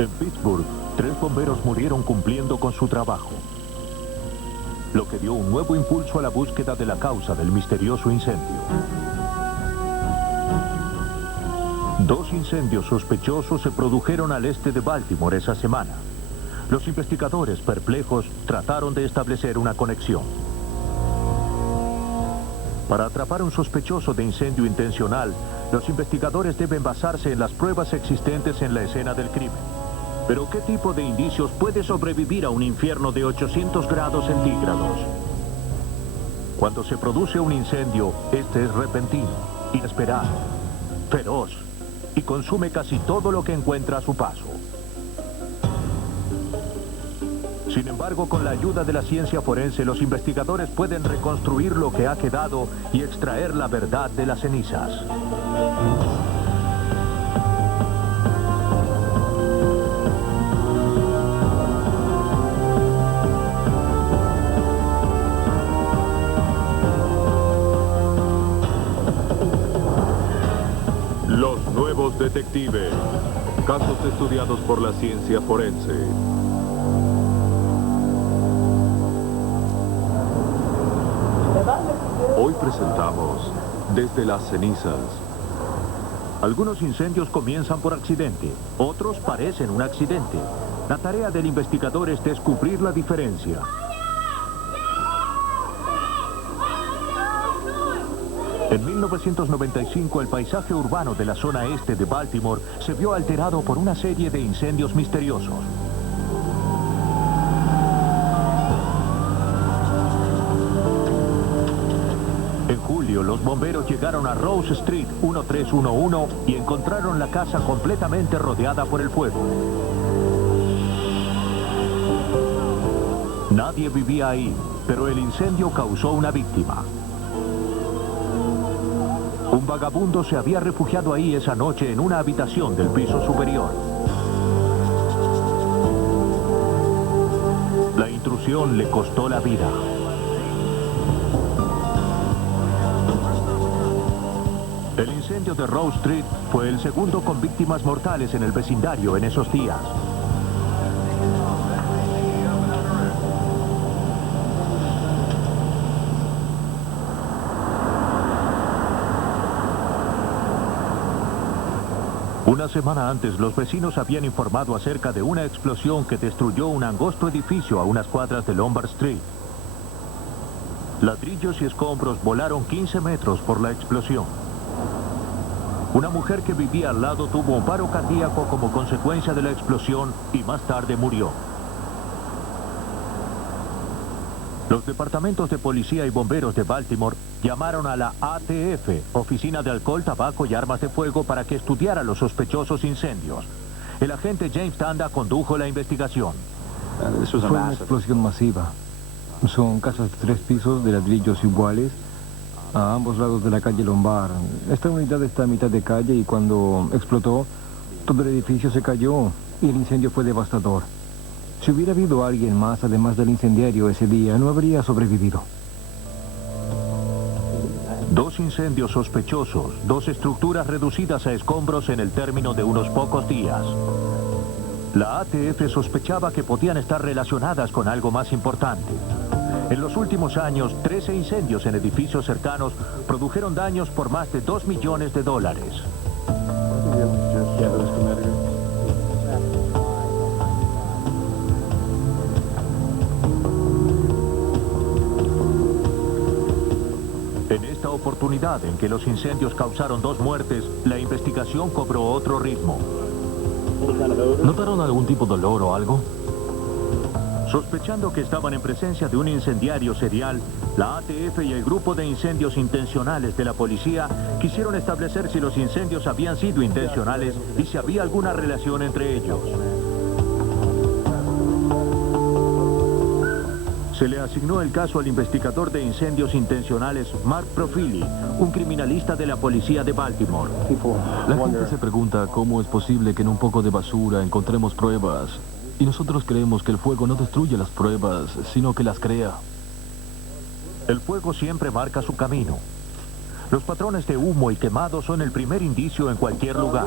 En Pittsburgh, 3 bomberos murieron cumpliendo con su trabajo, lo que dio un nuevo impulso a la búsqueda de la causa del misterioso incendio. 2 incendios sospechosos se produjeron al este de Baltimore esa semana. Los investigadores, perplejos, trataron de establecer una conexión. Para atrapar un sospechoso de incendio intencional, los investigadores deben basarse en las pruebas existentes en la escena del crimen. Pero ¿qué tipo de indicios puede sobrevivir a un infierno de 800 grados centígrados? Cuando se produce un incendio, este es repentino, inesperado, feroz y consume casi todo lo que encuentra a su paso. Sin embargo, con la ayuda de la ciencia forense, los investigadores pueden reconstruir lo que ha quedado y extraer la verdad de las cenizas. Los nuevos detectives. Casos estudiados por la ciencia forense. Hoy presentamos Desde las cenizas. Algunos incendios comienzan por accidente, otros parecen un accidente. La tarea del investigador es descubrir la diferencia. En 1995, el paisaje urbano de la zona este de Baltimore se vio alterado por una serie de incendios misteriosos. En julio, los bomberos llegaron a Rose Street 1311 y encontraron la casa completamente rodeada por el fuego. Nadie vivía ahí, pero el incendio causó una víctima. Un vagabundo se había refugiado ahí esa noche en una habitación del piso superior. La intrusión le costó la vida. El incendio de Rose Street fue el segundo con víctimas mortales en el vecindario en esos días. Una semana antes, los vecinos habían informado acerca de una explosión que destruyó un angosto edificio a unas cuadras de Lombard Street. Ladrillos y escombros volaron 15 metros por la explosión. Una mujer que vivía al lado tuvo un paro cardíaco como consecuencia de la explosión y más tarde murió. Los departamentos de policía y bomberos de Baltimore llamaron a la ATF, Oficina de Alcohol, Tabaco y Armas de Fuego, para que estudiara los sospechosos incendios. El agente James Tanda condujo la investigación. Fue una explosión masiva. Son casas de 3 pisos de ladrillos iguales a ambos lados de la calle Lombard. Esta unidad está a mitad de calle y cuando explotó, todo el edificio se cayó y el incendio fue devastador. Si hubiera habido alguien más, además del incendiario ese día, no habría sobrevivido. 2 incendios sospechosos, 2 estructuras reducidas a escombros en el término de unos pocos días. La ATF sospechaba que podían estar relacionadas con algo más importante. En los últimos años, 13 incendios en edificios cercanos produjeron daños por más de $2 millones. En esta oportunidad en que los incendios causaron 2 muertes, la investigación cobró otro ritmo. ¿Notaron algún tipo de olor o algo? Sospechando que estaban en presencia de un incendiario serial, la ATF y el grupo de incendios intencionales de la policía quisieron establecer si los incendios habían sido intencionales y si había alguna relación entre ellos. Se le asignó el caso al investigador de incendios intencionales Mark Profili, un criminalista de la policía de Baltimore. La gente se pregunta cómo es posible que en un poco de basura encontremos pruebas. Y nosotros creemos que el fuego no destruye las pruebas, sino que las crea. El fuego siempre marca su camino. Los patrones de humo y quemado son el primer indicio en cualquier lugar.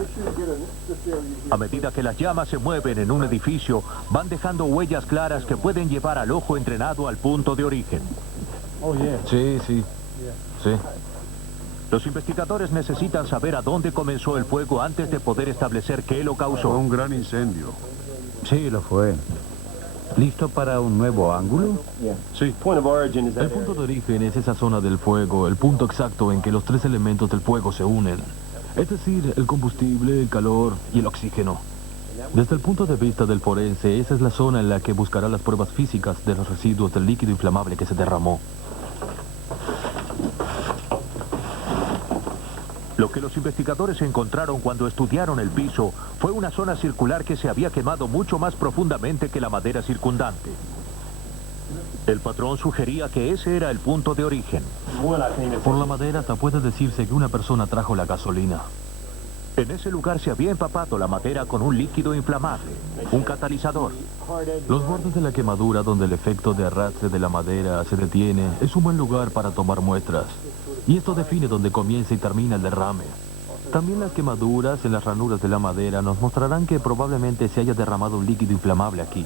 A medida que las llamas se mueven en un edificio, van dejando huellas claras que pueden llevar al ojo entrenado al punto de origen. Sí, sí. Sí. Los investigadores necesitan saber a dónde comenzó el fuego antes de poder establecer qué lo Fue causó. un gran incendio. Sí, lo fue. ¿Listo para un nuevo ángulo? Sí. El punto de origen es esa zona del fuego, el punto exacto en que los tres elementos del fuego se unen. Es decir, el combustible, el calor y el oxígeno. Desde el punto de vista del forense, esa es la zona en la que buscará las pruebas físicas de los residuos del líquido inflamable que se derramó. Lo que los investigadores encontraron cuando estudiaron el piso fue una zona circular que se había quemado mucho más profundamente que la madera circundante. El patrón sugería que ese era el punto de origen. Por la madera hasta puede decirse que una persona trajo la gasolina. En ese lugar se había empapado la madera con un líquido inflamable, un catalizador. Los bordes de la quemadura donde el efecto de arrastre de la madera se detiene es un buen lugar para tomar muestras. Y esto define dónde comienza y termina el derrame. También las quemaduras en las ranuras de la madera nos mostrarán que probablemente se haya derramado un líquido inflamable aquí.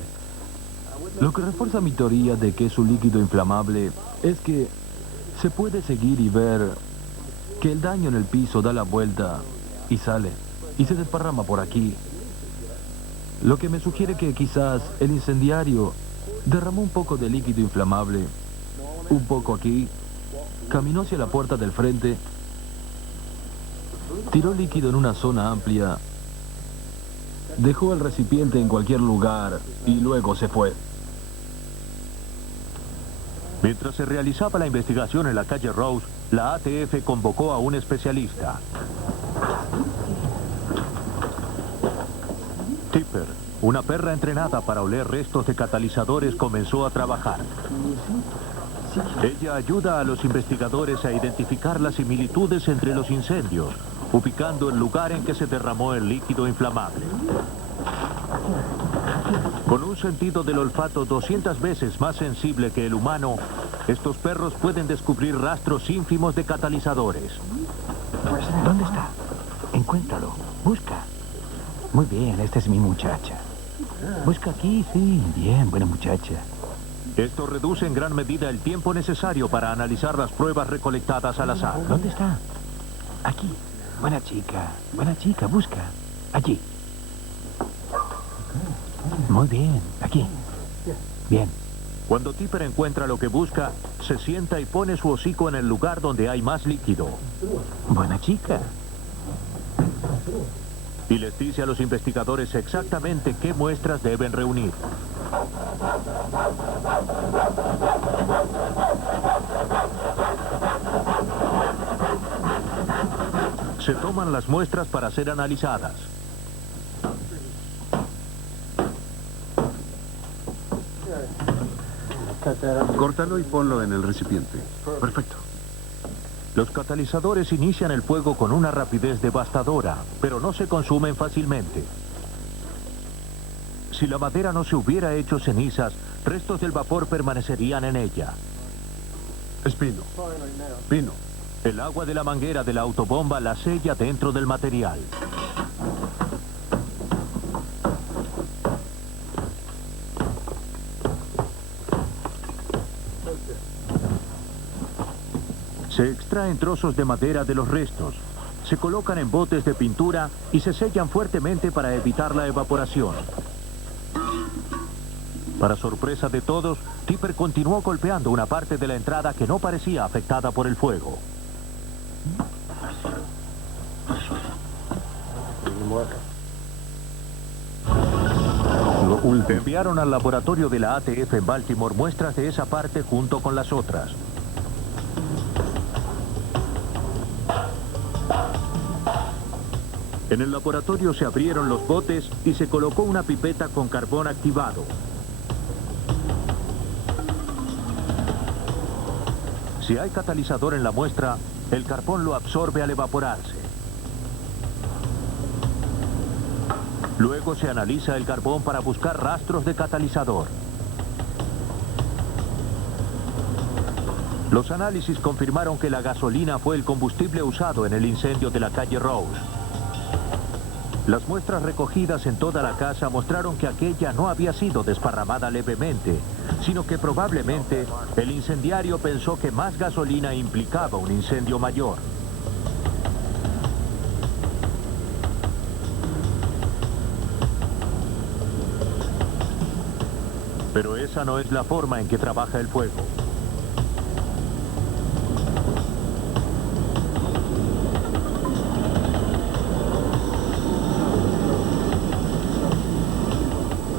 Lo que refuerza mi teoría de que es un líquido inflamable es que se puede seguir y ver que el daño en el piso da la vuelta y sale, y se desparrama por aquí. Lo que me sugiere que quizás el incendiario derramó un poco de líquido inflamable, un poco aquí, caminó hacia la puerta del frente, tiró líquido en una zona amplia, dejó el recipiente en cualquier lugar y luego se fue. Mientras se realizaba la investigación en la calle Rose, la ATF convocó a un especialista. Tipper, una perra entrenada para oler restos de catalizadores, comenzó a trabajar. Ella ayuda a los investigadores a identificar las similitudes entre los incendios, ubicando el lugar en que se derramó el líquido inflamable. Con un sentido del olfato 200 veces más sensible que el humano, estos perros pueden descubrir rastros ínfimos de catalizadores. ¿Dónde está? Encuéntralo. Busca. Muy bien, esta es mi muchacha. Busca aquí, sí. Bien, buena muchacha. Esto reduce en gran medida el tiempo necesario para analizar las pruebas recolectadas al azar. ¿Dónde está? Aquí. Buena chica, busca. Allí. Muy bien, aquí. Bien. Cuando Tipper encuentra lo que busca, se sienta y pone su hocico en el lugar donde hay más líquido. Buena chica. Y les dice a los investigadores exactamente qué muestras deben reunir. Se toman las muestras para ser analizadas. Córtalo y ponlo en el recipiente. Perfecto. Los catalizadores inician el fuego con una rapidez devastadora, pero no se consumen fácilmente. Si la madera no se hubiera hecho cenizas, restos del vapor permanecerían en ella. Es pino. Pino. El agua de la manguera de la autobomba la sella dentro del material. Se extraen trozos de madera de los restos, se colocan en botes de pintura y se sellan fuertemente para evitar la evaporación. Para sorpresa de todos, Tipper continuó golpeando una parte de la entrada que no parecía afectada por el fuego. Enviaron al laboratorio de la ATF en Baltimore muestras de esa parte junto con las otras. En el laboratorio se abrieron los botes y se colocó una pipeta con carbón activado. Si hay catalizador en la muestra, el carbón lo absorbe al evaporarse. Luego se analiza el carbón para buscar rastros de catalizador. Los análisis confirmaron que la gasolina fue el combustible usado en el incendio de la calle Rose. Las muestras recogidas en toda la casa mostraron que aquella no había sido desparramada levemente, sino que probablemente el incendiario pensó que más gasolina implicaba un incendio mayor. Pero esa no es la forma en que trabaja el fuego.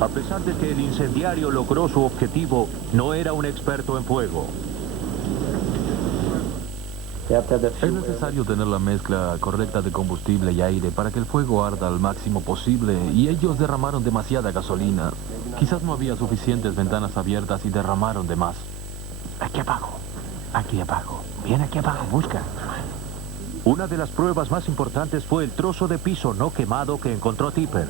A pesar de que el incendiario logró su objetivo, no era un experto en fuego. Es necesario tener la mezcla correcta de combustible y aire para que el fuego arda al máximo posible, y ellos derramaron demasiada gasolina. Quizás no había suficientes ventanas abiertas y derramaron de más. Aquí abajo. Aquí abajo. Bien aquí abajo, busca. Una de las pruebas más importantes fue el trozo de piso no quemado que encontró Tipper.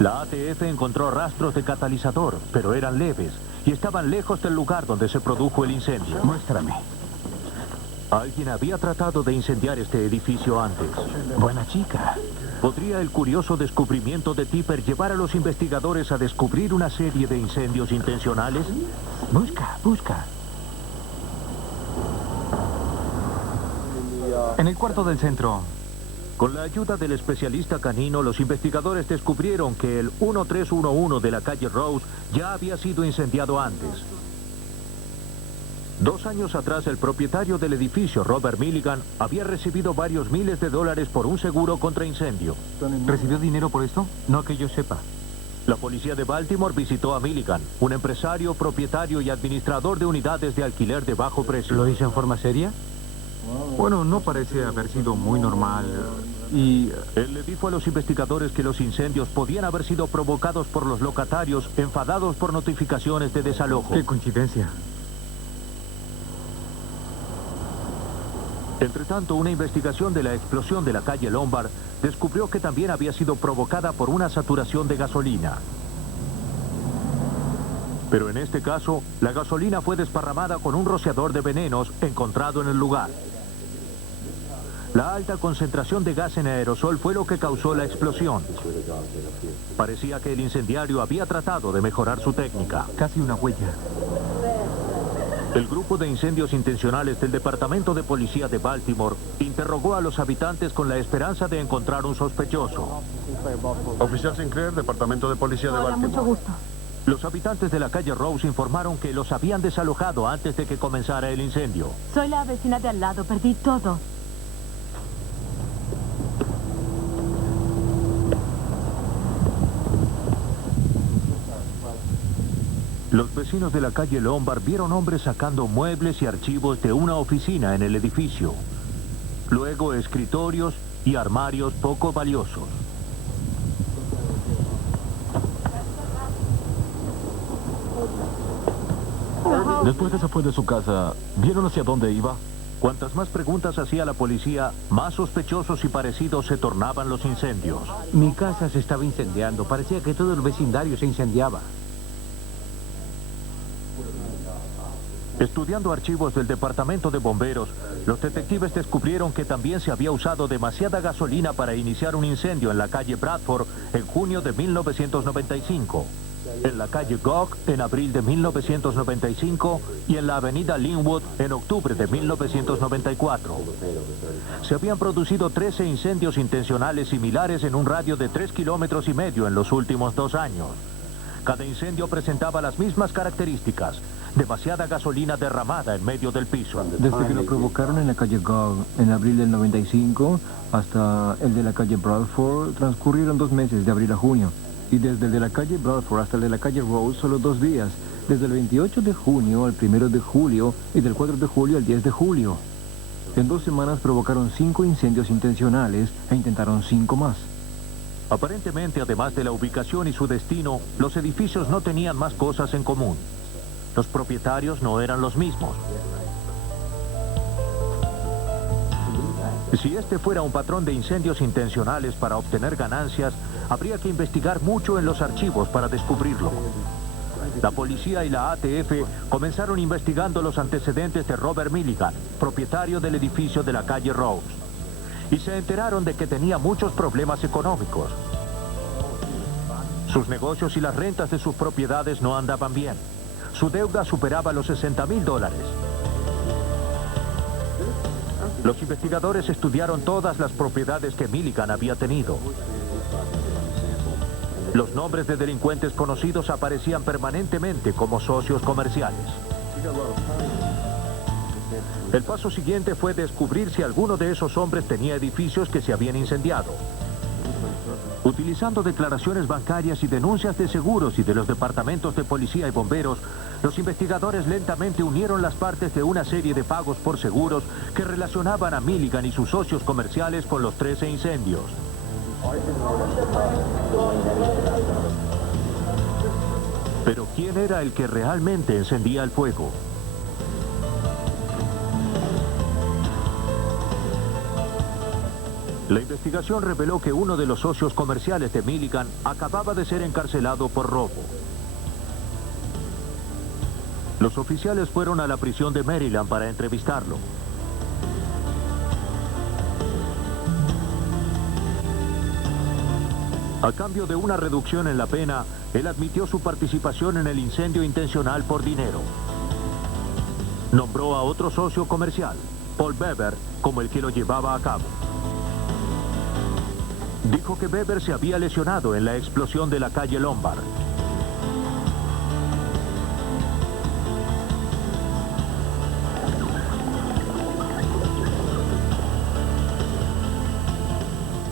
La ATF encontró rastros de catalizador, pero eran leves y estaban lejos del lugar donde se produjo el incendio. Muéstrame. Alguien había tratado de incendiar este edificio antes. Buena chica. ¿Podría el curioso descubrimiento de Tipper llevar a los investigadores a descubrir una serie de incendios intencionales? Busca, busca. En el cuarto del centro. Con la ayuda del especialista canino, los investigadores descubrieron que el 1311 de la calle Rose ya había sido incendiado antes. 2 años atrás, el propietario del edificio, Robert Milligan, había recibido varios miles de dólares por un seguro contra incendio. ¿Recibió dinero por esto? No que yo sepa. La policía de Baltimore visitó a Milligan, un empresario, propietario y administrador de unidades de alquiler de bajo precio. ¿Lo hizo en forma seria? Bueno, no parece haber sido muy normal. Y Él le dijo a los investigadores que los incendios podían haber sido provocados por los locatarios enfadados por notificaciones de desalojo. qué coincidencia. Entretanto, una investigación de la explosión de la calle Lombard descubrió que también había sido provocada por una saturación de gasolina. Pero en este caso, la gasolina fue desparramada con un rociador de venenos encontrado en el lugar. La alta concentración de gas en aerosol fue lo que causó la explosión. Parecía que el incendiario había tratado de mejorar su técnica. Casi una huella. El grupo de incendios intencionales del Departamento de Policía de Baltimore interrogó a los habitantes con la esperanza de encontrar un sospechoso. Oficial Sinclair, Departamento de Policía de Hola, Baltimore. mucho gusto. Los habitantes de la calle Rose informaron que los habían desalojado antes de que comenzara el incendio. Soy la vecina de al lado, perdí todo. Los vecinos de la calle Lombard vieron hombres sacando muebles y archivos de una oficina en el edificio. Luego escritorios y armarios poco valiosos. Después que se fue de su casa, ¿vieron hacia dónde iba? Cuantas más preguntas hacía la policía, más sospechosos y parecidos se tornaban los incendios. Mi casa se estaba incendiando. Parecía que todo el vecindario se incendiaba. Estudiando archivos del Departamento de Bomberos, los detectives descubrieron que también se había usado demasiada gasolina para iniciar un incendio en la calle Bradford en junio de 1995, en la calle Gogh en abril de 1995 y en la avenida Linwood en octubre de 1994. Se habían producido 13 incendios intencionales similares en un radio de 3,5 kilómetros en los últimos 2 años. Cada incendio presentaba las mismas características. Demasiada gasolina derramada en medio del piso. Desde que lo provocaron en la calle Gogh en abril del 95 hasta el de la calle Bradford transcurrieron 2 meses, de abril a junio. Y desde el de la calle Bradford hasta el de la calle Rose solo 2 días. Desde el 28 de junio al 1 de julio y del 4 de julio al 10 de julio. En 2 semanas provocaron 5 incendios intencionales e intentaron 5 más. Aparentemente, además de la ubicación y su destino, los edificios no tenían más cosas en común. Los propietarios no eran los mismos. Si este fuera un patrón de incendios intencionales para obtener ganancias, habría que investigar mucho en los archivos para descubrirlo. La policía y la ATF comenzaron investigando los antecedentes de Robert Milligan, propietario del edificio de la calle Rose, y se enteraron de que tenía muchos problemas económicos. Sus negocios y las rentas de sus propiedades no andaban bien. Su deuda superaba los $60,000. Los investigadores estudiaron todas las propiedades que Milligan había tenido. Los nombres de delincuentes conocidos aparecían permanentemente como socios comerciales. El paso siguiente fue descubrir si alguno de esos hombres tenía edificios que se habían incendiado. Utilizando declaraciones bancarias y denuncias de seguros y de los departamentos de policía y bomberos, los investigadores lentamente unieron las partes de una serie de pagos por seguros que relacionaban a Milligan y sus socios comerciales con los 13 incendios. Pero ¿quién era el que realmente encendía el fuego? La investigación reveló que uno de los socios comerciales de Milligan acababa de ser encarcelado por robo. Los oficiales fueron a la prisión de Maryland para entrevistarlo. A cambio de una reducción en la pena, él admitió su participación en el incendio intencional por dinero. Nombró a otro socio comercial, Paul Weber, como el que lo llevaba a cabo. Dijo que Weber se había lesionado en la explosión de la calle Lombard.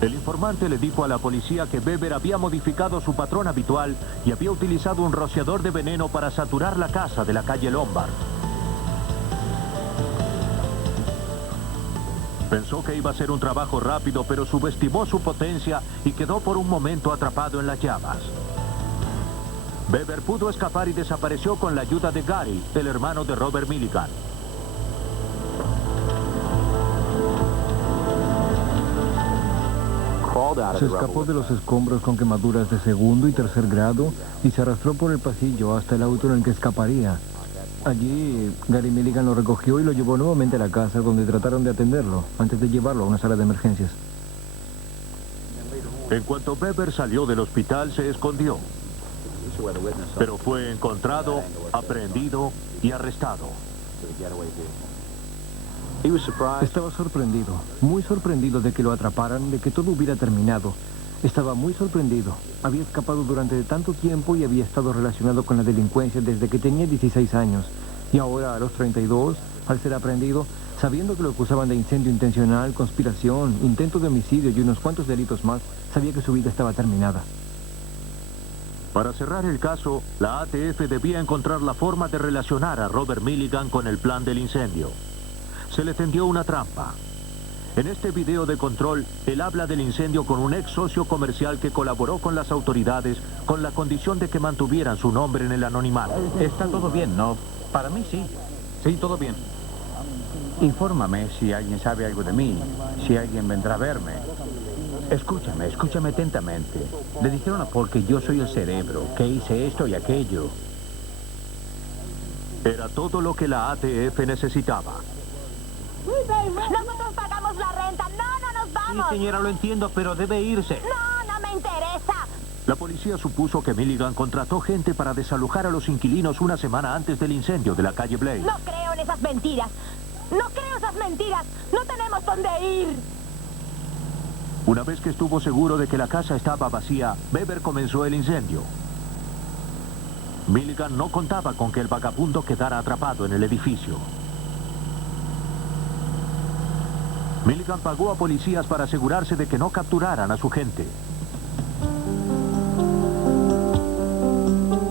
El informante le dijo a la policía que Weber había modificado su patrón habitual y había utilizado un rociador de veneno para saturar la casa de la calle Lombard. Pensó que iba a ser un trabajo rápido, pero subestimó su potencia y quedó por un momento atrapado en las llamas. Weber pudo escapar y desapareció con la ayuda de Gary, el hermano de Robert Milligan. Se escapó de los escombros con quemaduras de segundo y tercer grado y se arrastró por el pasillo hasta el auto en el que escaparía. Allí, Gary Milligan lo recogió y lo llevó nuevamente a la casa, donde trataron de atenderlo, antes de llevarlo a una sala de emergencias. En cuanto Weber salió del hospital, se escondió. Pero fue encontrado, aprehendido y arrestado. Estaba sorprendido, muy sorprendido de que lo atraparan, de que todo hubiera terminado. Estaba muy sorprendido. Había escapado durante tanto tiempo y había estado relacionado con la delincuencia desde que tenía 16 años. Y ahora, a los 32, al ser aprehendido, sabiendo que lo acusaban de incendio intencional, conspiración, intento de homicidio y unos cuantos delitos más, sabía que su vida estaba terminada. Para cerrar el caso, la ATF debía encontrar la forma de relacionar a Robert Milligan con el plan del incendio. Se le tendió una trampa. En este video de control, él habla del incendio con un ex socio comercial que colaboró con las autoridades con la condición de que mantuvieran su nombre en el anonimato. Está todo bien, ¿no? Para mí sí. Sí, todo bien. Infórmame si alguien sabe algo de mí, si alguien vendrá a verme. Escúchame atentamente. Le dijeron a Paul que yo soy el cerebro, que hice esto y aquello. Era todo lo que la ATF necesitaba. Nosotros pagamos la renta. No nos vamos. Sí, señora, lo entiendo, pero debe irse. No me interesa. La policía supuso que Milligan contrató gente para desalojar a los inquilinos una semana antes del incendio de la calle Blaze. No creo en esas mentiras. No creo esas mentiras. No tenemos dónde ir. Una vez que estuvo seguro de que la casa estaba vacía, Weber comenzó el incendio. Milligan no contaba con que el vagabundo quedara atrapado en el edificio. Milligan pagó a policías para asegurarse de que no capturaran a su gente.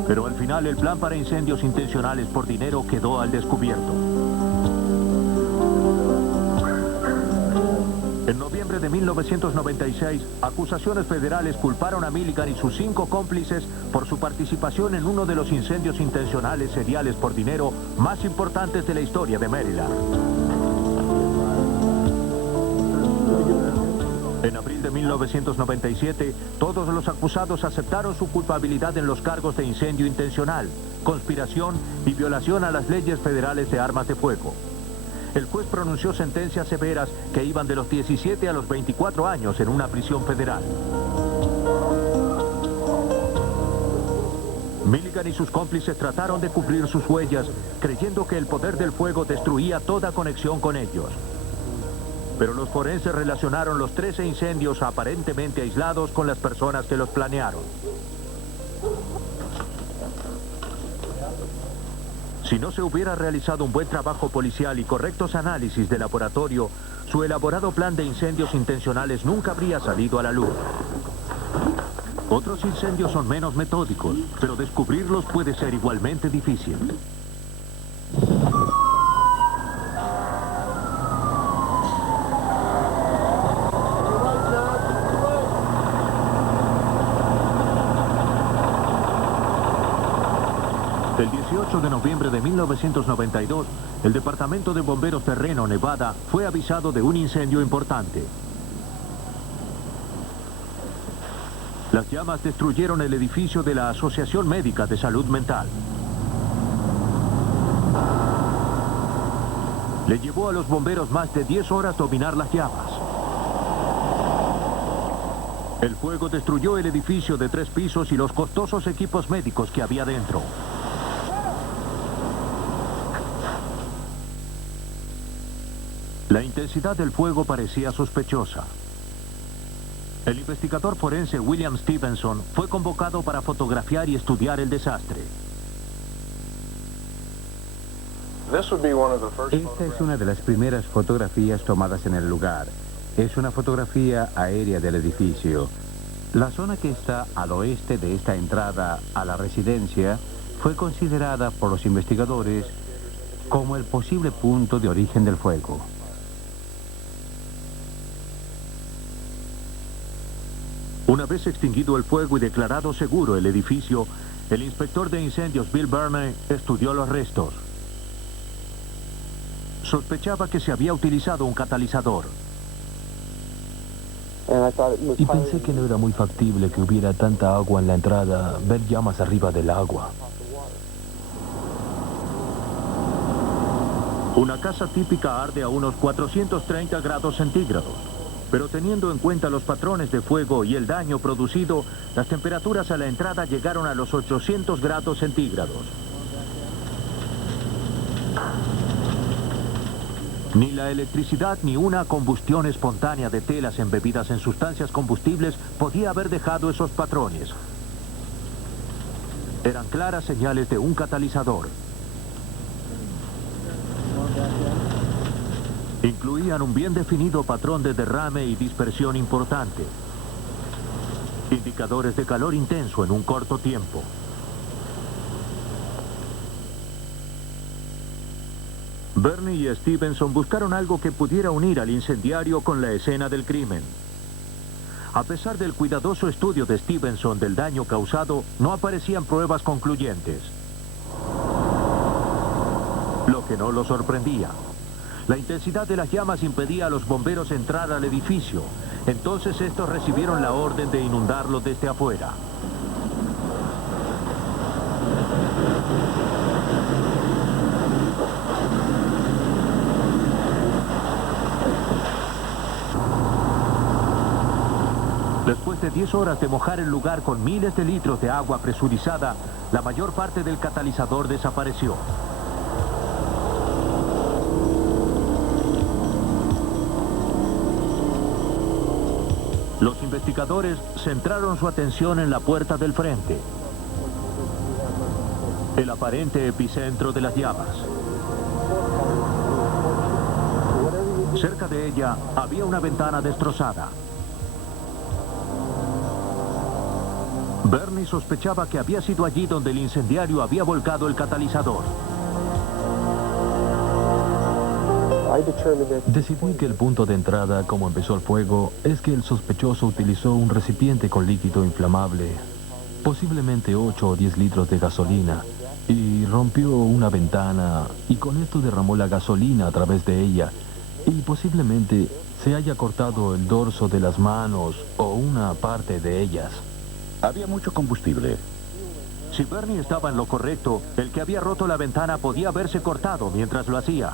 Pero al final el plan para incendios intencionales por dinero quedó al descubierto. En noviembre de 1996, acusaciones federales culparon a Milligan y sus 5 cómplices por su participación en uno de los incendios intencionales seriales por dinero más importantes de la historia de Maryland. En abril de 1997, todos los acusados aceptaron su culpabilidad en los cargos de incendio intencional, conspiración y violación a las leyes federales de armas de fuego. El juez pronunció sentencias severas que iban de los 17 a los 24 años en una prisión federal. Milligan y sus cómplices trataron de cubrir sus huellas, creyendo que el poder del fuego destruía toda conexión con ellos. Pero los forenses relacionaron los 13 incendios aparentemente aislados con las personas que los planearon. Si no se hubiera realizado un buen trabajo policial y correctos análisis de laboratorio, su elaborado plan de incendios intencionales nunca habría salido a la luz. Otros incendios son menos metódicos, pero descubrirlos puede ser igualmente difícil. El 18 de noviembre de 1992, el Departamento de Bomberos de Reno, Nevada, fue avisado de un incendio importante. Las llamas destruyeron el edificio de la Asociación Médica de Salud Mental. Le llevó a los bomberos más de 10 horas dominar las llamas. El fuego destruyó el edificio de 3 pisos y los costosos equipos médicos que había dentro. La intensidad del fuego parecía sospechosa. El investigador forense William Stevenson fue convocado para fotografiar y estudiar el desastre. Esta es una de las primeras fotografías tomadas en el lugar. Es una fotografía aérea del edificio. La zona que está al oeste de esta entrada a la residencia fue considerada por los investigadores como el posible punto de origen del fuego. Una vez extinguido el fuego y declarado seguro el edificio, el inspector de incendios Bill Burney estudió los restos. Sospechaba que se había utilizado un catalizador. Y pensé que no era muy factible que hubiera tanta agua en la entrada, ver llamas arriba del agua. Una casa típica arde a unos 430 grados centígrados. Pero teniendo en cuenta los patrones de fuego y el daño producido, las temperaturas a la entrada llegaron a los 800 grados centígrados. Ni la electricidad ni una combustión espontánea de telas embebidas en sustancias combustibles podía haber dejado esos patrones. Eran claras señales de un catalizador. Incluían un bien definido patrón de derrame y dispersión importante. Indicadores de calor intenso en un corto tiempo. Burney y Stevenson buscaron algo que pudiera unir al incendiario con la escena del crimen. A pesar del cuidadoso estudio de Stevenson del daño causado, no aparecían pruebas concluyentes. Lo que no lo sorprendía. La intensidad de las llamas impedía a los bomberos entrar al edificio. Entonces estos recibieron la orden de inundarlo desde afuera. Después de 10 horas de mojar el lugar con miles de litros de agua presurizada, la mayor parte del catalizador desapareció. Los investigadores centraron su atención en la puerta del frente, el aparente epicentro de las llamas. Cerca de ella había una ventana destrozada. Burney sospechaba que había sido allí donde el incendiario había volcado el catalizador. Decidí que el punto de entrada, como empezó el fuego, es que el sospechoso utilizó un recipiente con líquido inflamable, posiblemente 8 o 10 litros de gasolina, y rompió una ventana, y con esto derramó la gasolina a través de ella, y posiblemente se haya cortado el dorso de las manos o una parte de ellas. Había mucho combustible. Si Bernie estaba en lo correcto, el que había roto la ventana podía haberse cortado mientras lo hacía.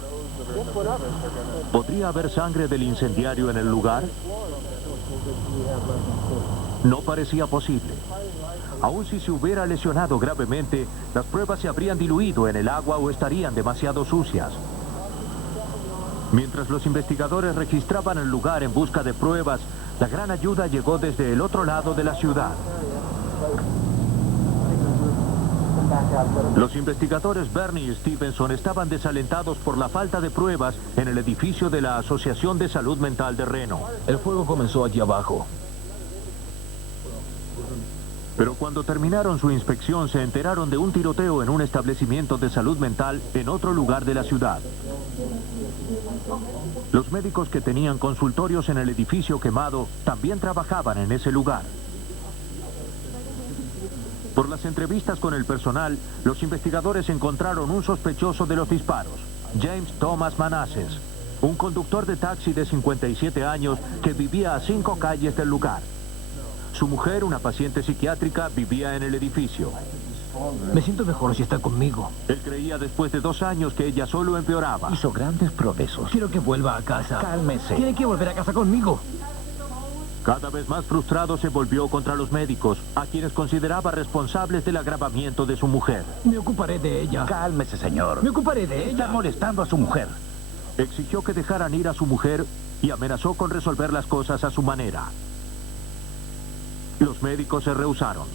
¿Podría haber sangre del incendiario en el lugar? No parecía posible. Aun si se hubiera lesionado gravemente, las pruebas se habrían diluido en el agua o estarían demasiado sucias. Mientras los investigadores registraban el lugar en busca de pruebas, la gran ayuda llegó desde el otro lado de la ciudad. Los investigadores Bernie y Stevenson estaban desalentados por la falta de pruebas en el edificio de la Asociación de Salud Mental de Reno. El fuego comenzó allí abajo. Pero cuando terminaron su inspección, se enteraron de un tiroteo en un establecimiento de salud mental en otro lugar de la ciudad. Los médicos que tenían consultorios en el edificio quemado también trabajaban en ese lugar. Por las entrevistas con el personal, los investigadores encontraron un sospechoso de los disparos, James Thomas Manassas, un conductor de taxi de 57 años que vivía a 5 calles del lugar. Su mujer, una paciente psiquiátrica, vivía en el edificio. Me siento mejor si está conmigo. Él creía después de 2 años que ella solo empeoraba. Hizo grandes progresos. Quiero que vuelva a casa. Cálmese. Tiene que volver a casa conmigo. Cada vez más frustrado se volvió contra los médicos, a quienes consideraba responsables del agravamiento de su mujer. Me ocuparé de ella. Cálmese, señor. Me ocuparé de ella. Está molestando a su mujer. Exigió que dejaran ir a su mujer y amenazó con resolver las cosas a su manera. Los médicos se rehusaron.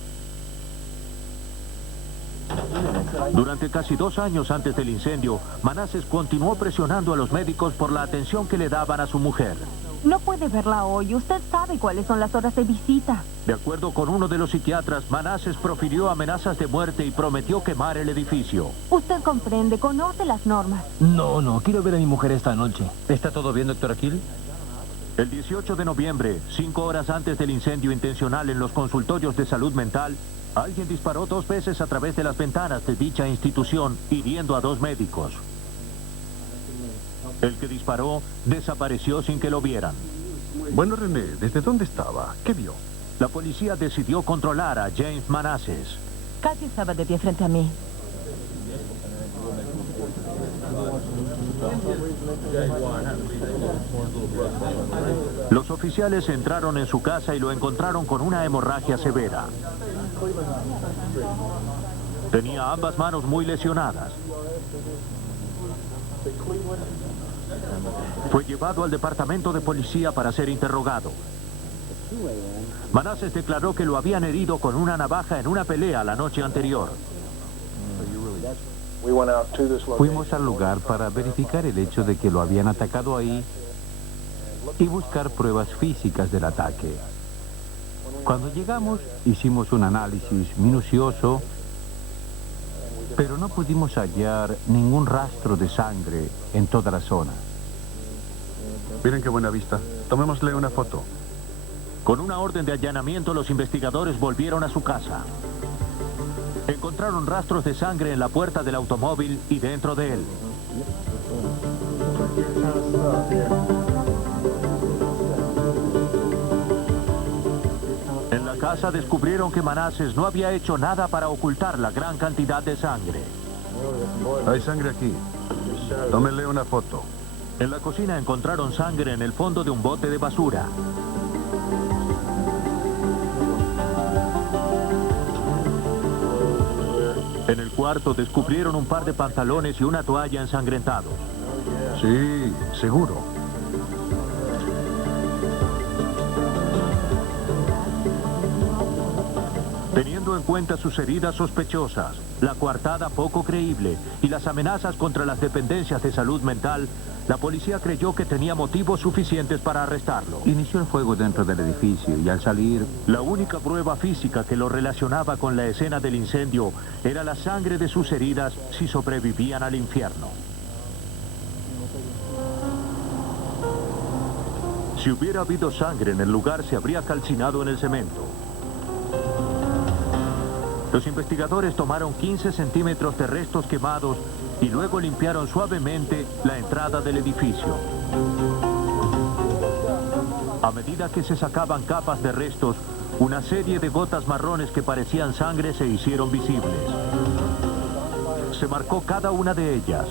Durante casi 2 años antes del incendio, Manassas continuó presionando a los médicos por la atención que le daban a su mujer. No puede verla hoy. Usted sabe cuáles son las horas de visita. De acuerdo con uno de los psiquiatras, Manassas profirió amenazas de muerte y prometió quemar el edificio. Usted comprende, conoce las normas. No, quiero ver a mi mujer esta noche. ¿Está todo bien, doctor Aquil? El 18 de noviembre, 5 horas antes del incendio intencional en los consultorios de salud mental, alguien disparó 2 veces a través de las ventanas de dicha institución, hiriendo a 2 médicos. El que disparó desapareció sin que lo vieran. Bueno, René, ¿desde dónde estaba? ¿Qué vio? La policía decidió controlar a James Manassas. Casi estaba de pie frente a mí. Los oficiales entraron en su casa y lo encontraron con una hemorragia severa. Tenía ambas manos muy lesionadas. Fue llevado al departamento de policía para ser interrogado. Manassas declaró que lo habían herido con una navaja en una pelea la noche anterior. Fuimos al lugar para verificar el hecho de que lo habían atacado ahí y buscar pruebas físicas del ataque. Cuando llegamos, hicimos un análisis minucioso, pero no pudimos hallar ningún rastro de sangre en toda la zona. Miren qué buena vista. Tomémosle una foto. Con una orden de allanamiento, los investigadores volvieron a su casa. Encontraron rastros de sangre en la puerta del automóvil y dentro de él. En la casa descubrieron que Manassas no había hecho nada para ocultar la gran cantidad de sangre. Hay sangre aquí. Tómenle una foto. En la cocina encontraron sangre en el fondo de un bote de basura. En el cuarto descubrieron un par de pantalones y una toalla ensangrentados. Sí, seguro. Teniendo en cuenta sus heridas sospechosas, la coartada poco creíble y las amenazas contra las dependencias de salud mental, la policía creyó que tenía motivos suficientes para arrestarlo. Inició el fuego dentro del edificio y al salir... La única prueba física que lo relacionaba con la escena del incendio era la sangre de sus heridas si sobrevivían al infierno. Si hubiera habido sangre en el lugar, se habría calcinado en el cemento. Los investigadores tomaron 15 centímetros de restos quemados y luego limpiaron suavemente la entrada del edificio. A medida que se sacaban capas de restos, Una serie de gotas marrones que parecían sangre se hicieron visibles. Se marcó cada una de ellas.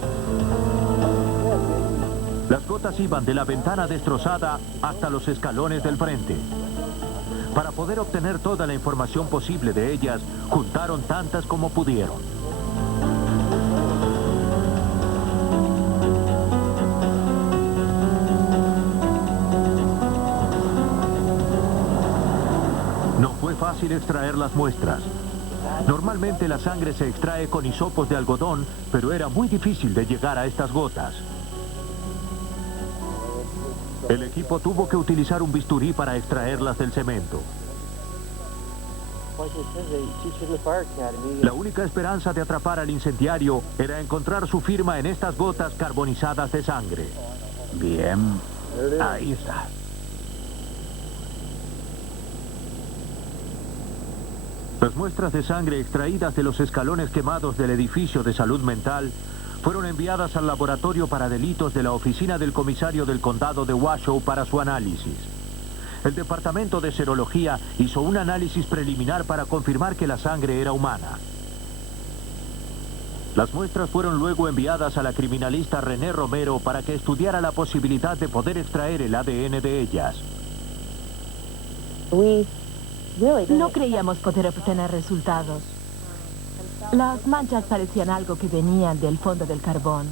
Las gotas iban de la ventana destrozada hasta los escalones del frente. Para poder obtener toda la información posible de ellas, juntaron tantas como pudieron. No fue fácil extraer las muestras. Normalmente la sangre se extrae con hisopos de algodón, pero era muy difícil de llegar a estas gotas. El equipo tuvo que utilizar un bisturí para extraerlas del cemento. La única esperanza de atrapar al incendiario era encontrar su firma en estas gotas carbonizadas de sangre. Bien, ahí está. Las muestras de sangre extraídas de los escalones quemados del edificio de salud mental fueron enviadas al laboratorio para delitos de la oficina del comisario del condado de Washoe para su análisis. El departamento de serología hizo un análisis preliminar para confirmar que la sangre era humana. Las muestras fueron luego enviadas a la criminalista René Romero para que estudiara la posibilidad de poder extraer el ADN de ellas. No creíamos poder obtener resultados. Las manchas parecían algo que venían del fondo del carbón.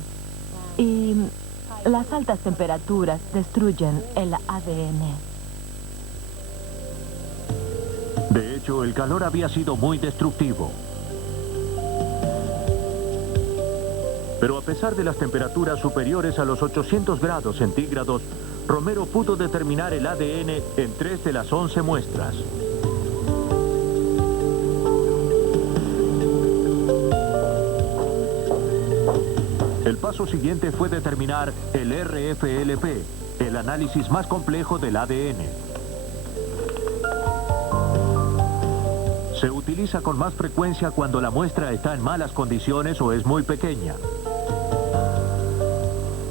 Y las altas temperaturas destruyen el ADN. De hecho, el calor había sido muy destructivo. Pero a pesar de las temperaturas superiores a los 800 grados centígrados, Romero pudo determinar el ADN en 3 de las 11 muestras. El paso siguiente fue determinar el RFLP, el análisis más complejo del ADN. Se utiliza con más frecuencia cuando la muestra está en malas condiciones o es muy pequeña.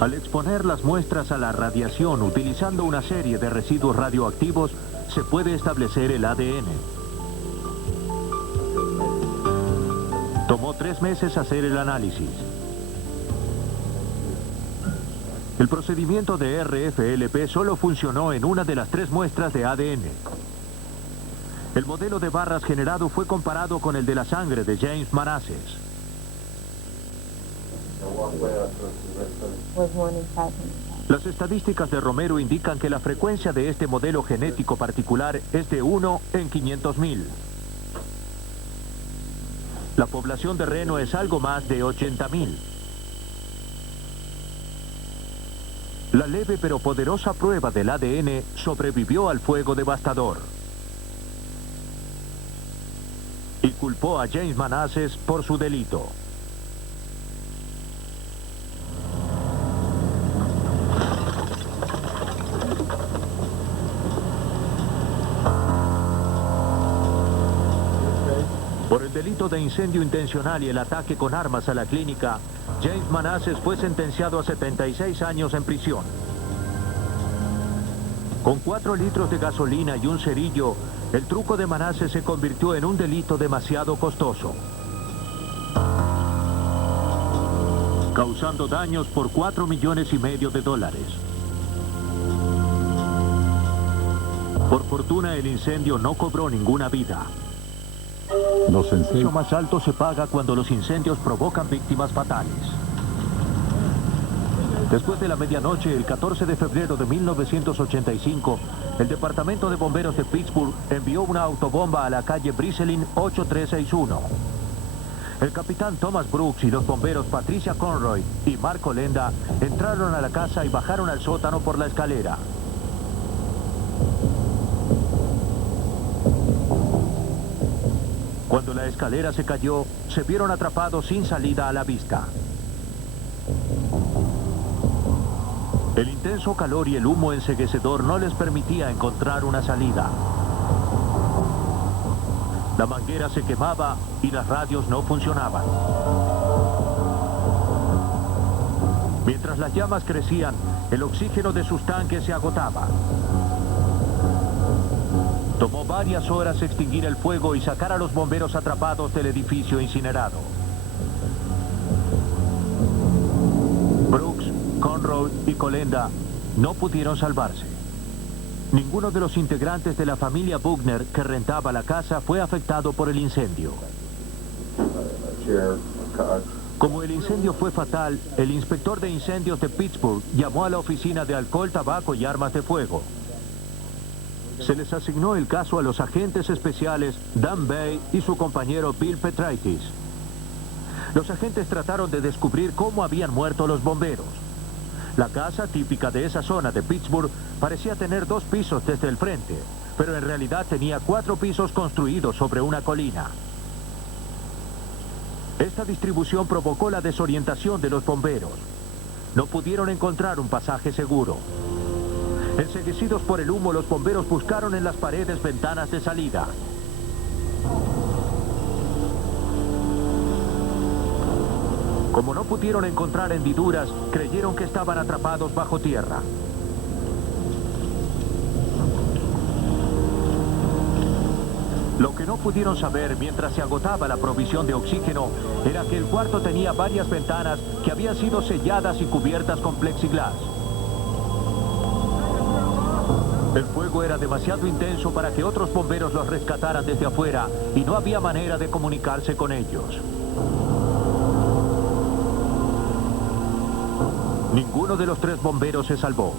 Al exponer las muestras a la radiación utilizando una serie de residuos radioactivos, se puede establecer el ADN. Tomó 3 meses hacer el análisis. El procedimiento de RFLP solo funcionó en una de las 3 muestras de ADN. El modelo de barras generado fue comparado con el de la sangre de James Manassas. Las estadísticas de Romero indican que la frecuencia de este modelo genético particular es de 1 en 500,000. La población de Reno es algo más de 80,000. La leve pero poderosa prueba del ADN sobrevivió al fuego devastador. Y culpó a James Manassas por su delito. Por el delito de incendio intencional y el ataque con armas a la clínica, James Manassas fue sentenciado a 76 años en prisión. Con 4 litros de gasolina y un cerillo, el truco de Manassas se convirtió en un delito demasiado costoso, causando daños por $4,5 millones de dólares. Por fortuna, el incendio no cobró ninguna vida. El precio más alto se paga cuando los incendios provocan víctimas fatales. Después de la medianoche, el 14 de febrero de 1985, el Departamento de Bomberos de Pittsburgh envió una autobomba a la calle Briselin 8361. El capitán Thomas Brooks y los bomberos Patricia Conroy y Mark Olenda entraron a la casa y bajaron al sótano por la escalera. Cuando la escalera se cayó, se vieron atrapados sin salida a la vista. El intenso calor y el humo enceguecedor no les permitía encontrar una salida. La manguera se quemaba y las radios no funcionaban. Mientras las llamas crecían, el oxígeno de sus tanques se agotaba. Tomó varias horas extinguir el fuego y sacar a los bomberos atrapados del edificio incinerado. Brooks, Conroy y Colenda no pudieron salvarse. Ninguno de los integrantes de la familia Buckner que rentaba la casa fue afectado por el incendio. Como el incendio fue fatal, el inspector de incendios de Pittsburgh llamó a la oficina de alcohol, tabaco y armas de fuego. Se les asignó el caso a los agentes especiales Dan Bay y su compañero Bill Petraitis. Los agentes trataron de descubrir cómo habían muerto los bomberos. La casa, típica de esa zona de Pittsburgh, parecía tener 2 pisos desde el frente, pero en realidad tenía 4 pisos construidos sobre una colina. Esta distribución provocó la desorientación de los bomberos. No pudieron encontrar un pasaje seguro. Enceguecidos por el humo, los bomberos buscaron en las paredes ventanas de salida. Como no pudieron encontrar hendiduras, creyeron que estaban atrapados bajo tierra. Lo que no pudieron saber mientras se agotaba la provisión de oxígeno era que el cuarto tenía varias ventanas que habían sido selladas y cubiertas con plexiglas. El fuego era demasiado intenso para que otros bomberos los rescataran desde afuera y no había manera de comunicarse con ellos. Ninguno de los 3 bomberos se salvó.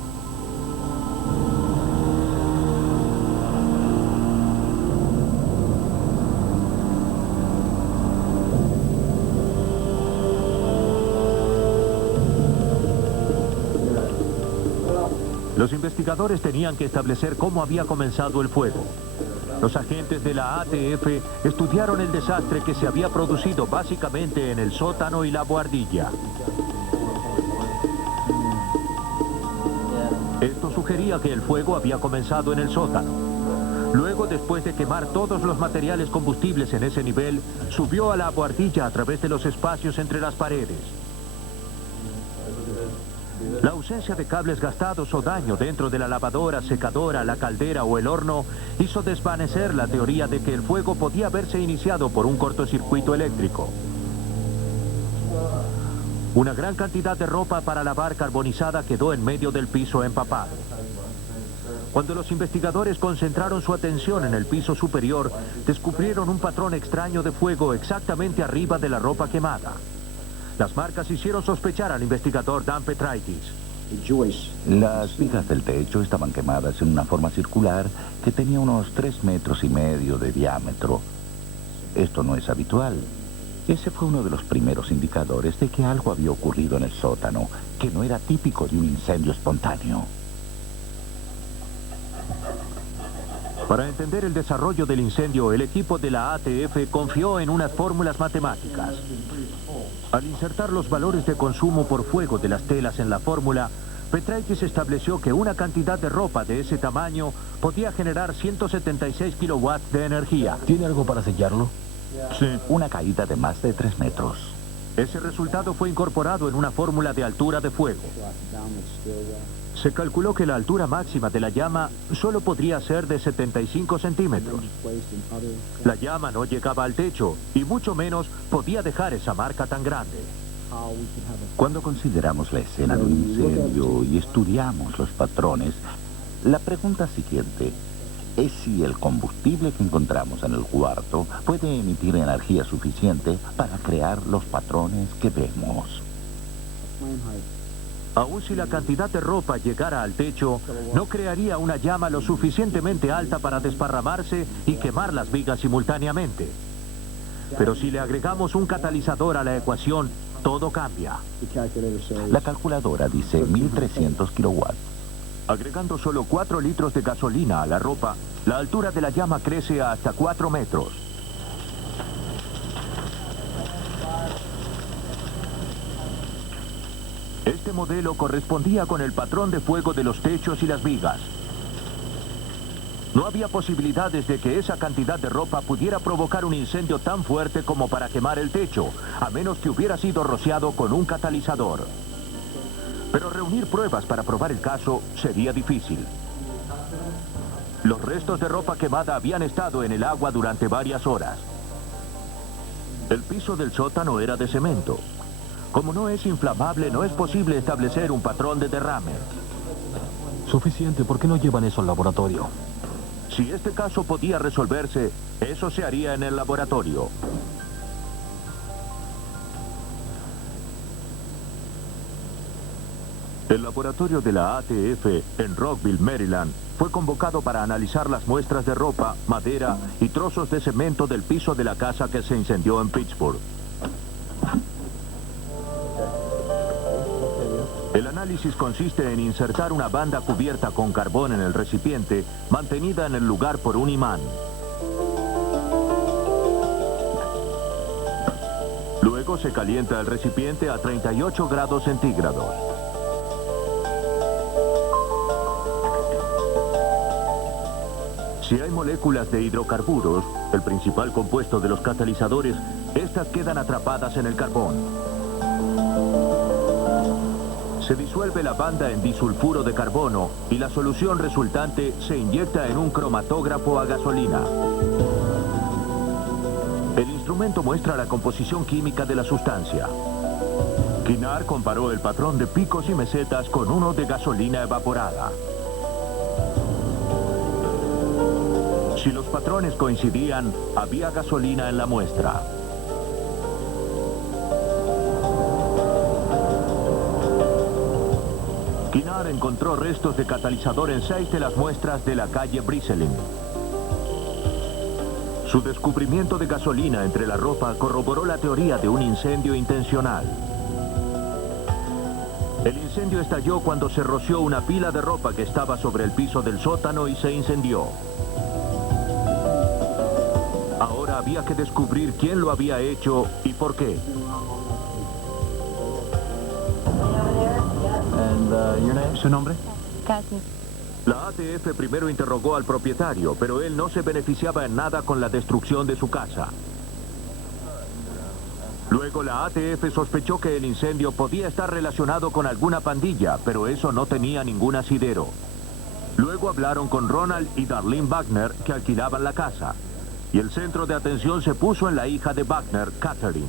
Los investigadores tenían que establecer cómo había comenzado el fuego. Los agentes de la ATF estudiaron el desastre que se había producido básicamente en el sótano y la buhardilla. Esto sugería que el fuego había comenzado en el sótano. Luego, después de quemar todos los materiales combustibles en ese nivel, subió a la buhardilla a través de los espacios entre las paredes. La ausencia de cables gastados o daño dentro de la lavadora, secadora, la caldera o el horno hizo desvanecer la teoría de que el fuego podía haberse iniciado por un cortocircuito eléctrico. Una gran cantidad de ropa para lavar carbonizada quedó en medio del piso empapado. Cuando los investigadores concentraron su atención en el piso superior, descubrieron un patrón extraño de fuego exactamente arriba de la ropa quemada. Las marcas hicieron sospechar al investigador Dan Petraitis. Las vigas del techo estaban quemadas en una forma circular que tenía unos 3,5 metros de diámetro. Esto no es habitual. Ese fue uno de los primeros indicadores de que algo había ocurrido en el sótano, que no era típico de un incendio espontáneo. Para entender el desarrollo del incendio, el equipo de la ATF confió en unas fórmulas matemáticas. Al insertar los valores de consumo por fuego de las telas en la fórmula, Petraitis estableció que una cantidad de ropa de ese tamaño podía generar 176 kilowatts de energía. ¿Tiene algo para sellarlo? Sí. Una caída de más de 3 metros. Ese resultado fue incorporado en una fórmula de altura de fuego. Se calculó que la altura máxima de la llama solo podría ser de 75 centímetros. La llama no llegaba al techo y mucho menos podía dejar esa marca tan grande. Cuando consideramos la escena de un incendio y estudiamos los patrones, la pregunta siguiente es si el combustible que encontramos en el cuarto puede emitir energía suficiente para crear los patrones que vemos. Aun si la cantidad de ropa llegara al techo, no crearía una llama lo suficientemente alta para desparramarse y quemar las vigas simultáneamente. Pero si le agregamos un catalizador a la ecuación, todo cambia. La calculadora dice 1.300 kilowatts. Agregando solo 4 litros de gasolina a la ropa, la altura de la llama crece a hasta 4 metros. Este modelo correspondía con el patrón de fuego de los techos y las vigas. No había posibilidades de que esa cantidad de ropa pudiera provocar un incendio tan fuerte como para quemar el techo, a menos que hubiera sido rociado con un catalizador. Pero reunir pruebas para probar el caso sería difícil. Los restos de ropa quemada habían estado en el agua durante varias horas. El piso del sótano era de cemento. Como no es inflamable, no es posible establecer un patrón de derrame. Suficiente, ¿por qué no llevan eso al laboratorio? Si este caso podía resolverse, eso se haría en el laboratorio. El laboratorio de la ATF en Rockville, Maryland, fue convocado para analizar las muestras de ropa, madera y trozos de cemento del piso de la casa que se incendió en Pittsburgh. El análisis consiste en insertar una banda cubierta con carbón en el recipiente, mantenida en el lugar por un imán. Luego se calienta el recipiente a 38 grados centígrados. Si hay moléculas de hidrocarburos, el principal compuesto de los catalizadores, estas quedan atrapadas en el carbón. Se disuelve la banda en disulfuro de carbono y la solución resultante se inyecta en un cromatógrafo a gasolina. El instrumento muestra la composición química de la sustancia. Kinnar comparó el patrón de picos y mesetas con uno de gasolina evaporada. Si los patrones coincidían, había gasolina en la muestra. Kinnar encontró restos de catalizador en 6 de las muestras de la calle Briselin. Su descubrimiento de gasolina entre la ropa corroboró la teoría de un incendio intencional. El incendio estalló cuando se roció una pila de ropa que estaba sobre el piso del sótano y se incendió. Ahora había que descubrir quién lo había hecho y por qué. ¿Su nombre? Cassie. La ATF primero interrogó al propietario, pero él no se beneficiaba en nada con la destrucción de su casa. Luego la ATF sospechó que el incendio podía estar relacionado con alguna pandilla, pero eso no tenía ningún asidero. Luego hablaron con Ronald y Darlene Wagner, que alquilaban la casa. Y el centro de atención se puso en la hija de Wagner, Catherine.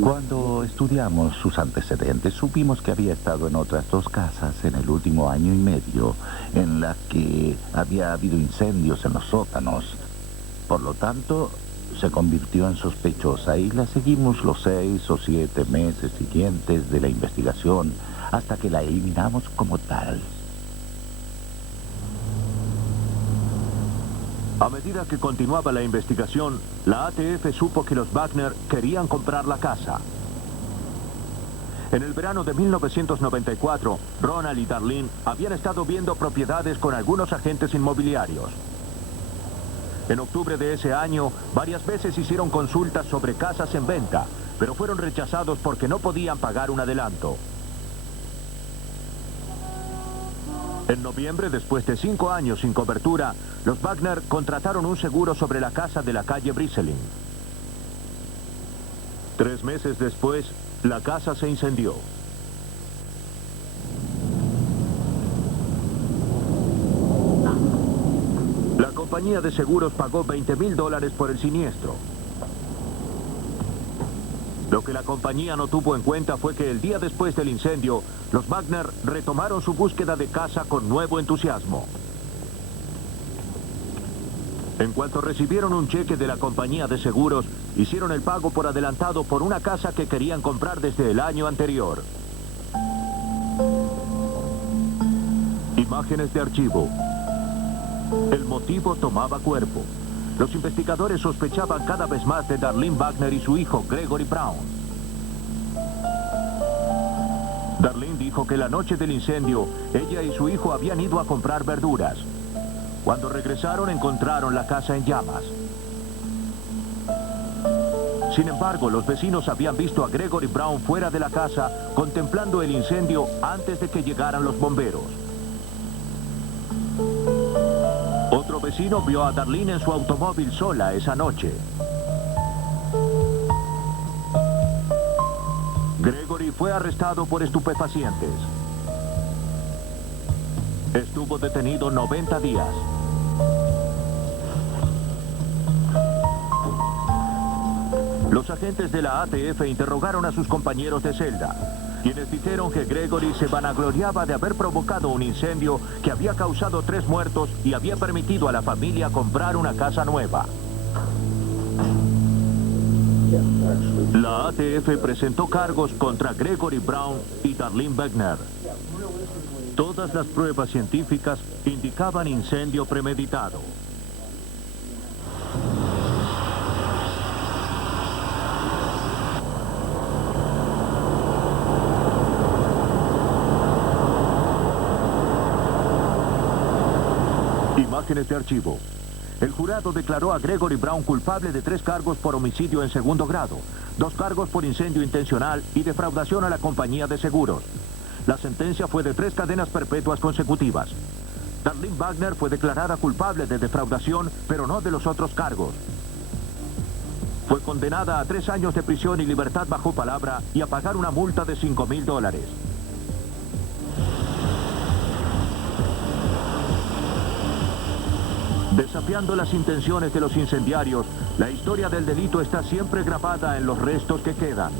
Cuando estudiamos sus antecedentes, supimos que había estado en otras 2 casas en el último año y medio, en las que había habido incendios en los sótanos. Por lo tanto, se convirtió en sospechosa y la seguimos los 6 o 7 meses siguientes de la investigación, hasta que la eliminamos como tal. A medida que continuaba la investigación, la ATF supo que los Wagner querían comprar la casa. En el verano de 1994, Ronald y Darlene habían estado viendo propiedades con algunos agentes inmobiliarios. En octubre de ese año, varias veces hicieron consultas sobre casas en venta, pero fueron rechazados porque no podían pagar un adelanto. En noviembre, después de 5 años sin cobertura, los Wagner contrataron un seguro sobre la casa de la calle Briselin. 3 meses después, la casa se incendió. La compañía de seguros pagó $20,000 por el siniestro. Lo que la compañía no tuvo en cuenta fue que el día después del incendio, los Wagner retomaron su búsqueda de casa con nuevo entusiasmo. En cuanto recibieron un cheque de la compañía de seguros, hicieron el pago por adelantado por una casa que querían comprar desde el año anterior. Imágenes de archivo. El motivo tomaba cuerpo. Los investigadores sospechaban cada vez más de Darlene Wagner y su hijo Gregory Brown. Darlene dijo que la noche del incendio, ella y su hijo habían ido a comprar verduras. Cuando regresaron, encontraron la casa en llamas. Sin embargo, los vecinos habían visto a Gregory Brown fuera de la casa, contemplando el incendio antes de que llegaran los bomberos. Otro vecino vio a Darlene en su automóvil sola esa noche. Gregory fue arrestado por estupefacientes. Estuvo detenido 90 días. Los agentes de la ATF interrogaron a sus compañeros de celda, quienes dijeron que Gregory se vanagloriaba de haber provocado un incendio que había causado 3 muertos y había permitido a la familia comprar una casa nueva. La ATF presentó cargos contra Gregory Brown y Darlene Wegner. Todas las pruebas científicas indicaban incendio premeditado. Imágenes de archivo. El jurado declaró a Gregory Brown culpable de 3 cargos por homicidio en segundo grado, 2 cargos por incendio intencional y defraudación a la compañía de seguros. La sentencia fue de 3 cadenas perpetuas consecutivas. Darlene Wegner fue declarada culpable de defraudación, pero no de los otros cargos. Fue condenada a 3 años de prisión y libertad bajo palabra y a pagar una multa de $5,000. Desafiando las intenciones de los incendiarios, la historia del delito está siempre grabada en los restos que quedan.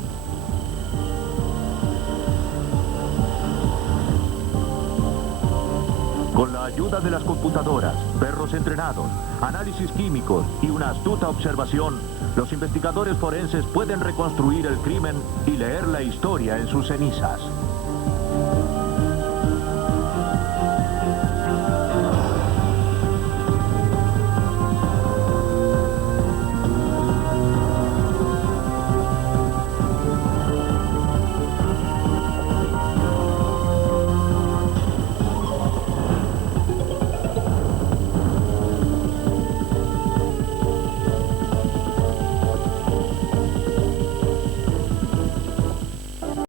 Con la ayuda de las computadoras, perros entrenados, análisis químicos y una astuta observación, los investigadores forenses pueden reconstruir el crimen y leer la historia en sus cenizas.